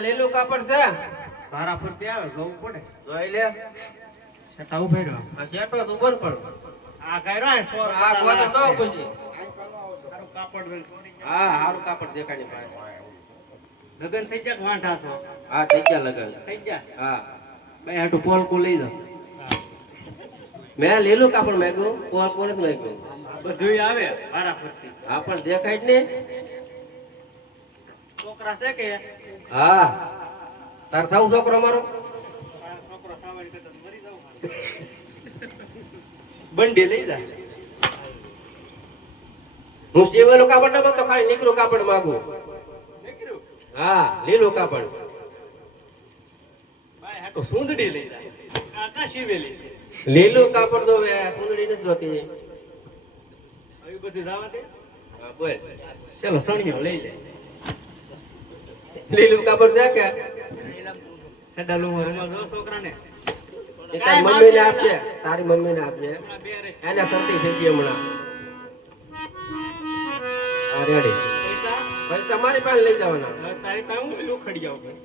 લીલું કાપડ છે તારા પર ત્યાં આવે જોવું પડે જોઈ લે સેટા ઉભેડો આ શેટો તું બંધ પડ આ કર્યો સો આ કોતો તો પછી તારું કાપડ દે છોડી હા હારું કાપડ દેખાડી પાસે લગન થઈ જાય વાંઢા છો હા થઈ ગયા લગન થઈ જાય હા બે હાટુ પોલ કો લઈ જાવ મેં લીલું કાપડ મેગ્યું કોણ કોણ જ મેગ્યું બધુંય આવે તારા પરથી હા પણ દેખાય જ ને છોકરા છે કે હા તાર થાવ છોકરો મારો છોકરો સાવડી કરતા મરી જાવ બંડી લઈ જા હું સીવેલું કાપડ ન તો ખાલી નીકળું કાપડ માંગુ નીકળ્યું હા લીલું કાપડ ભાઈ હાટુ સુંદડી લઈ જા આ કા શીવેલી લીલું કાપડ તો સુંદરી નથી જોતી આવી બધી દાવા દે હા બોલ ચલો સણિયો લઈ લે લીલું કાપડ છે કે સડાલું રૂમાલ જો છોકરાને એ તારી મમ્મીને આપજે તારી મમ્મીને આપજે બે રે એને શરતી થઈ ગઈ હમણાં હા રેડી પૈસા પૈસા મારી પાસે લઈ જવાના હવે તારી પાસે હું પેલું ખડી આવું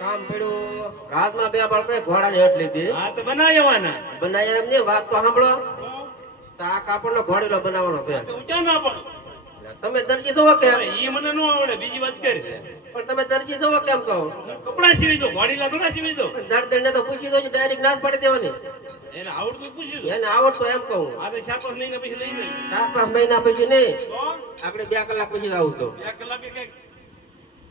કામ પડ્યું રાતમાં બે બાળકો ઘોડાની હેઠ લીધી હા તો બનાવવાના બનાવ્યા એમ નહીં વાત તો સાંભળો તો આ કાપડનો ઘોડેલો બનાવવાનો છે તો ઊંચા ના પડો તમે દરજી છો કેમ ઈ મને નો આવડે બીજી વાત કરી પણ તમે દરજી છો કેમ કહો કપડા સીવી દો વાડીલા થોડા સીવી દો દર્દ ને તો પૂછી દો ડાયરેક્ટ ના જ પાડી દેવાની એને આવડતું પૂછ્યું એને આવડતો એમ કહું આ તો 4-5 મહિના પછી લઈ લઈ 4-5 મહિના પછી નહીં તો આપણે 2 કલાક પછી આવું તો 1 કલાકે કઈક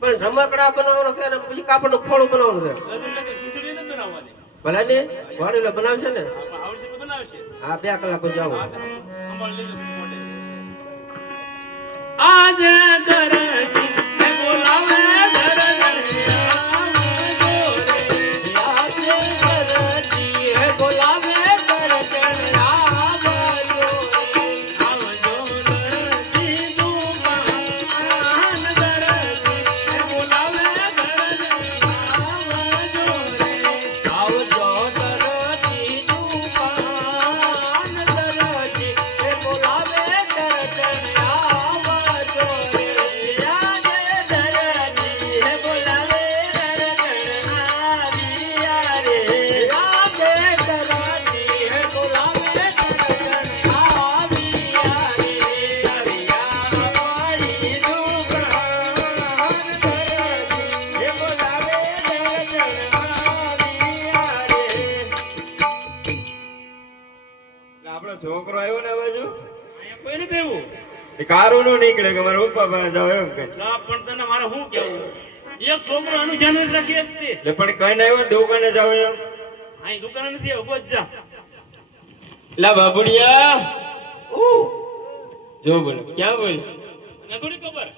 પણ રમકડા બનાવવાનો છે ને પછી કાપડનું ખોળું બનાવવાનું છે લગન લગન ખીચડી નથી બનાવવાની ભલે ને ઘોડેલો બનાવશે ને આવડશે તો બનાવશે હા 2 કલાક પછી આવું અમાર લઈ લો મોડે આજે દરજી બોલાવે દરજી બોલાવે છોકરો આવ્યો ને બાજુ કોઈ નથી એવું કારું નો નીકળે કે મારા ઉપા પાસે જાવ એમ કે ના પણ તને મારે શું કેવું એક છોકરો આનું ધ્યાન નથી રાખી શકતી એટલે પણ કઈ ના આવ્યો દુકાને જાવ એમ અહીં દુકાને નથી ઉભો જ જા લા બાબુડિયા જો બોલ ક્યાં બોલ મને થોડી ખબર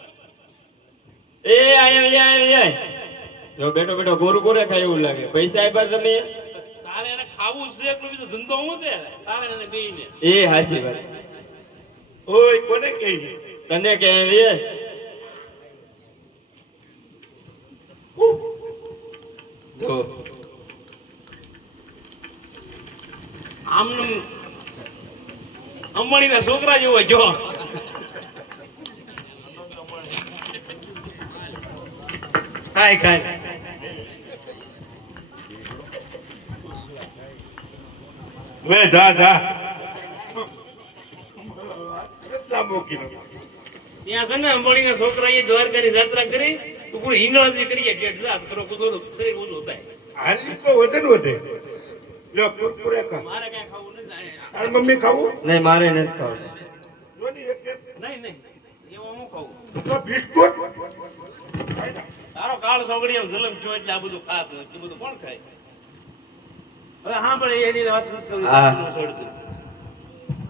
એ આયા જો બેટો બેટો ગોરું ગોરે ખાય એવું લાગે પૈસા આપ્યા તમે તારે એને ખાવું છે એટલું બીજો ધંધો હું છે તારે એને બેઈને એ હાસી વાત ઓય કોને કહી તને કે રે તો આમનું અંબાણીના છોકરા જેવો જો ખાય ખાય વે જા જા સામોકી ત્યાં છે ને અંબાણીના છોકરા એ દ્વારકાની યાત્રા કરી તો કોઈ હિંગળાજી કરીએ ગેટ જા થોડો કુછો શરીર ઊંચું થાય હાલી તો વજન વધે લ્યો કુરકુરે ખા મારે કઈ ખાવું નથી તાર મમ્મી ખાવું નહીં મારે નથી ખાવું જોની એક નહીં નહીં એવો હું ખાવું તો બિસ્કુટ તારો કાળ સોગડી એમ જલમ જો એટલે આ બધું ખાત એટલું બધું કોણ ખાય હવે હા પણ એની વાત નથી કરવી, હા. છોડતું.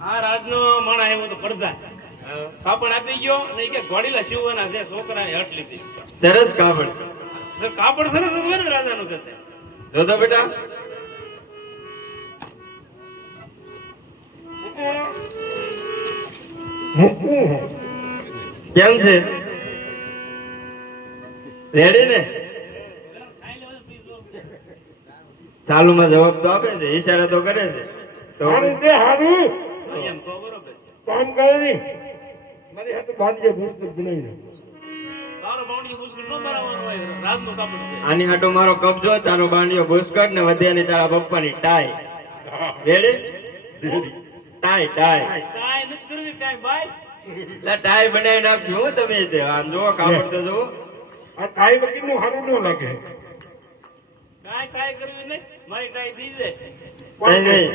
આ રાજનો માણા આવ્યો તો પડદા કાપડ આપી ગયો અને ઈ કે ઘોડીલા શિવવાના છે છોકરાને હટ લીધી સરસ કાપડ છે. તો કાપડ સરસ જ હોય ને રાજાનું છે તે. જો તો બેટા કેમ છે રેડી ને ચાલુમાં જવાબ તો આપે છે ઈશારા તો કરે છે તો હારું દે હારું એમ કહો બરોબર કામ કરે ની મારી હાથે બાંધજે બિસ્કુટ બનાવી દે તારો બાવણી મુશ્કેલ ન બરાબર હોય રાજનું કાપડ છે આની હાટો મારો કબજો તારો બાંડિયો બુસ્કટ ને વધ્યાની તારા પપ્પાની ટાઈ રેડી ટાઈ ટાઈ કાંઈ નથી કરવી કાંઈ બાય લા ટાઈ બનાવી નાખશું હો તમે તે આમ જો કાપડ તો જો આ કાઈ વગર નું હારું ન લાગે કાંઈ કાંઈ કરવી નહીં મારી ટાઈ થઈ જાય નહીં નહીં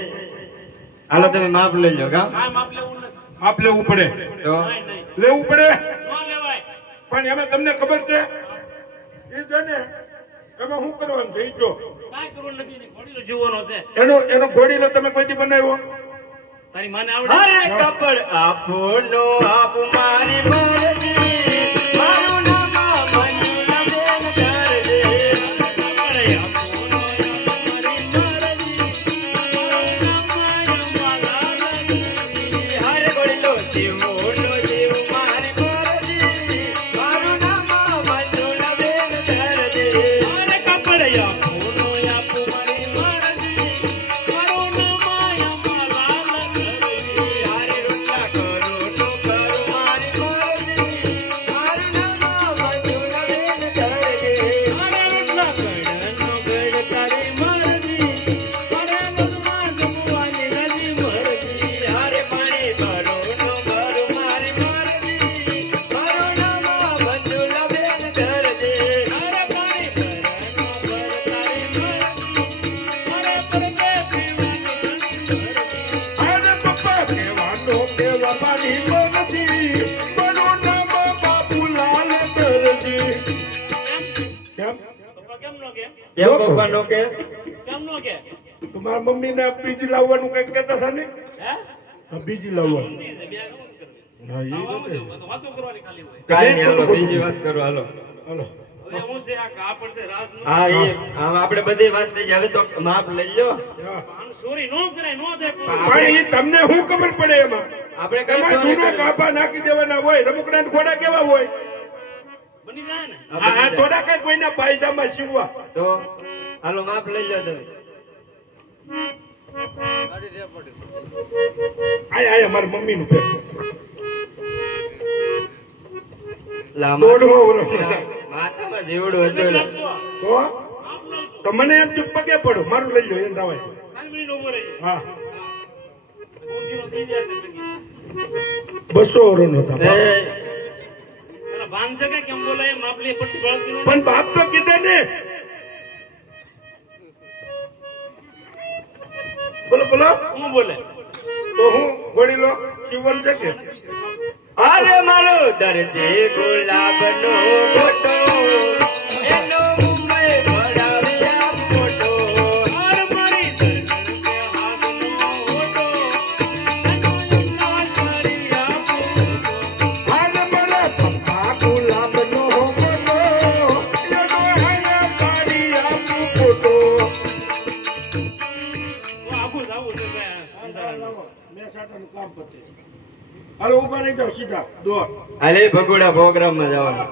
હાલો તમે માપ લઈ લો કા કાંઈ માપ લેવું નથી આપ લેવું પડે તો કાંઈ નહીં લેવું પડે ન લેવાય પણ એમાં તમને ખબર છે એ છે ને એમાં શું કરવાનું છે ઈ જો કાંઈ કરવું નથી ને ઘોડીલો જીવવાનો છે એનો ઘોડીલો તમે કોઈ દી બનાવ્યો તારી માને આવડે અરે કપડ આપો નો આપ મારી મરજી મારું નામ મંજુલા બેન કરજે કપડે આપો નો મારી મરજી હરે બોલો જીવો નો જીવ મારી મરજી મારું નામ મંજુલા બેન કરજે અરે કપડે આપો નો આપો મારી મરજી મારું નામ માલા કરવી હરે રોટલા કરું નો કરું મારી મરજી મારું નામ મંજુલા બેન કરજે અરે રત્ના કડનો ગડ તારી મરજી અરે મનમાં જમવાની નદી મરજી હરે પાણી ભરો નો ભરો મારી મરજી મારું નામ મંજુલા બેન કરજે અરે પાણી ભરનો ભર તારી મરજી અરે પરદે પીવાની નદી મરજી અરે પપ્પા કહેવાનો કેવા મારી મરજી મારું નામ બાપુલાલ દરજી કેમ પપ્પા કેમ નો કે કેમ પપ્પા નો કે કેમ નો કે તમારા મમ્મીને બીજી લાવવાનું કઈક કહેતા હતા ને હે હા, બીજી લાવવાનું ઊંધી છે, બે આવું જ કરવી. હા એ આવું તો જ એવું, વાતો કરવાની ખાલી હોય કાઈ નહીં હાલો બીજી વાત કરો હાલો હાલો હવે હું છે આ કાપડ છે રાજનું હા એ આમ આપણે બધી વાત થઈ ગઈ હવે તો માપ લઈ લો હા. આમ ચોરી નો કરાય નો થાય કોઈ. પણ ઈ તમને શું ખબર પડે એમાં આપણે કઈ એમાં ચોરી જૂના કરી? કાપા નાખી દેવાના હોય રમકડા ઘોડા કેવા હોય બની જાય ને આ આ બધી થોડા કઈ કોઈના પાયજામાં સીવવા તો હાલો માપ લઈ લો તમે આય મારી મમ્મી નું પેટ લા દોઢો વર્ષ માથામાં જીવડું હતું એટલે. લાગતો. તો આપનો તો મને એમ ચૂપ પગે પડો મારું લઈ લો એમ રાવાય ખાલી મિનિટ ઉભો રહી હા ઊંધીનો થઈ જાય છે ભેગી. 200 વર્ષ નો હતા એ એના ભાન છે કે કેમ બોલાય એમ આપલી પટ્ટી બળતી નો પણ બાપ તો કીધે ને બોલો બોલો હું બોલે તો હું ઘોડી લો જીવન છે કે અરે મારો દરજી ગુલાબનો ફોટો એનો મુંબઈ ભરાવ્યા ફોટો આર મારી દર્શન કે હાથનો ઓટો એનો ઉલ્લાસ કરી આપો હાલ મારા પપ્પા ગુલાબનો ફોટો એનો હાયા પાડી આપું ફોટો આખું જાવું છે ભાઈ હાલો ઉભા રહી જાઓ સીધા દોર હાલે ભગુડા પ્રોગ્રામમાં જવાનું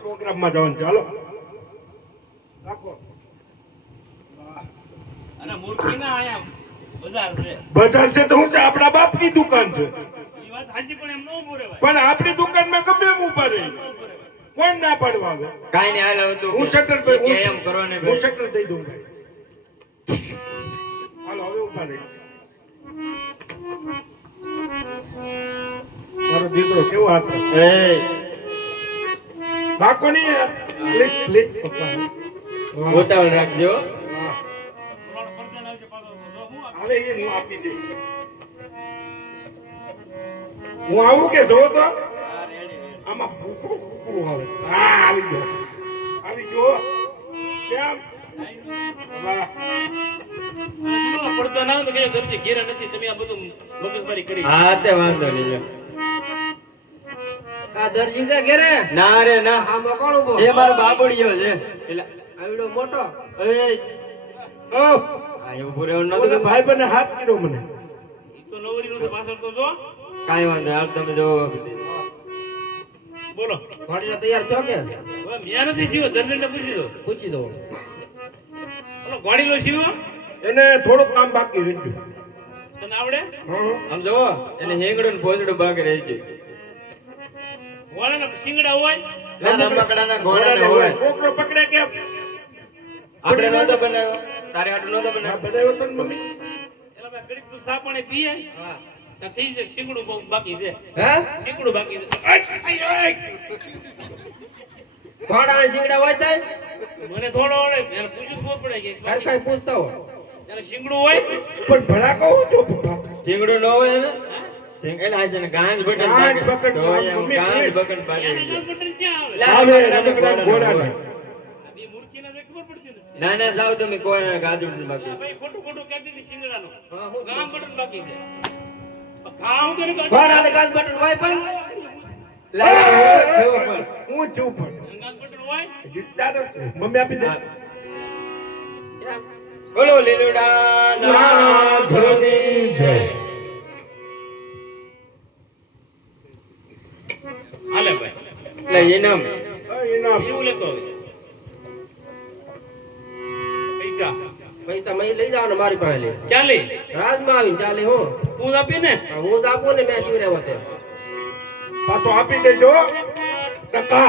પ્રોગ્રામમાં જવાનું છે હાલો રાખો ના મૂર્ખી ના આયા બજાર છે બજાર છે તો હું છે આપણા બાપની દુકાન છે એ વાત સાચી પણ એમ ન ઉભો રહેવાય પણ આપણી દુકાનમાં ગમે એમ ઉભા રહી કોણ ના પાડવા આવે કાઈ નહીં હાલ હતું હું શટર ભાઈ કે એમ કરો ને હું શટર દઈ દઉં ભાઈ હાલો હવે ઉભા રહી મારો દીકરો કેવો હાથ એ બાકો નહીં યાર પ્લીઝ પ્લીઝ પપ્પા ઉતાવળ રાખજો હા થોડો પરદેન આવશે પાછો જો હું હાલે એ હું આપી દઈ હું આવું કે જો તો આમાં ભૂખું ભૂખું આવે હા આવી ગયો કેમ વાહ પડદા ના તો કે દરજી ઘેરા નથી તમે આ બધું મગજમારી કરી હા તે વાંધો નહીં લ્યો. આ દરજી છે ઘેરે ના રે ના આમાં કોણ ઉભો એ મારો બાબુડિયો છે એટલે આવડો મોટો એ ઓ આ એવું પૂરે નતું ઓલા ભાઈ બને હાથ કર્યો મને ઈ તો નવરી નું પાછળ તો જો કાઈ વાંધો નહીં. હાલ તમે જો બોલો ઘોડીઓ તૈયાર છો કે હવે મિયા નથી જીવો દરજી ને પૂછી દો પૂછી દો ઓલો ઘોડીલો જીવો એને થોડુંક કામ બાકી રહી ગયું તને આવડે હા આમ જો એને હેંગડું ને ભોજડું બાકી રહી ગયું ઘોડાના શિંગડા હોય લાંબા પકડાના ઘોડાના હોય છોકરો પકડે કેમ આપણે નહોતો બનાવ્યો તારે હાટું નહોતો આ બનાવ્યો બનાવ્યો તો ને મમ્મી એલા મેં ઘડીક તું સા પાણી પીએ હા ત્યાં થઈ જાય શિંગડું બહુ બાકી છે હે શિંગડું બાકી છે ઘોડાના શીંગડા હોય તાય મને થોડો આવડે એને પૂછ્યું ખબર પડે કે હર કાઈ પૂછતા હો એને શિંગડું હોય પણ ભલા કહું છો પપ્પા ચીંગડું ન હોય ને એટલે આ છે ને ગાંજ બટન ગાંજ બાકી. બટન, તો એમ મમ્મી ગાંજ please. બટન બાકી એને રહી ગયું. બટન ક્યાં આવે લા, આવે રમકડાના રમકડા ઘોડાના ઘોડાના. હોય. આ બે મૂર્ખીને તો ખબર પડતી નથી ના ના જાઓ તમે કોઈ ગાંજ બટન બાકી આ ભાઈ ખોટું ખોટું કહેતી હતી શિંગડાનું હા હું ગામ બટન બાકી છે ઘા હું કરે ઘોડાને કાચ બટન હોય પણ લા, લા, હું છું પણ. હું છું પણ ગામ બટન હોય જીતતા નથી મમ્મી આપી દે હા. બોલો લીલુડા નાથની જય હાલે ભાઈ એટલે ઇનામ ઇનામ એવું લેતો હવે પૈસા પૈસા મેં લઈ જાવ ને મારી પાસે લે ચાલે રાજમાં આવીને ચાલે હું તું આપી ને હું જ આપું ને મેં શિવરે વતે પાછો આપી દેજો ટકા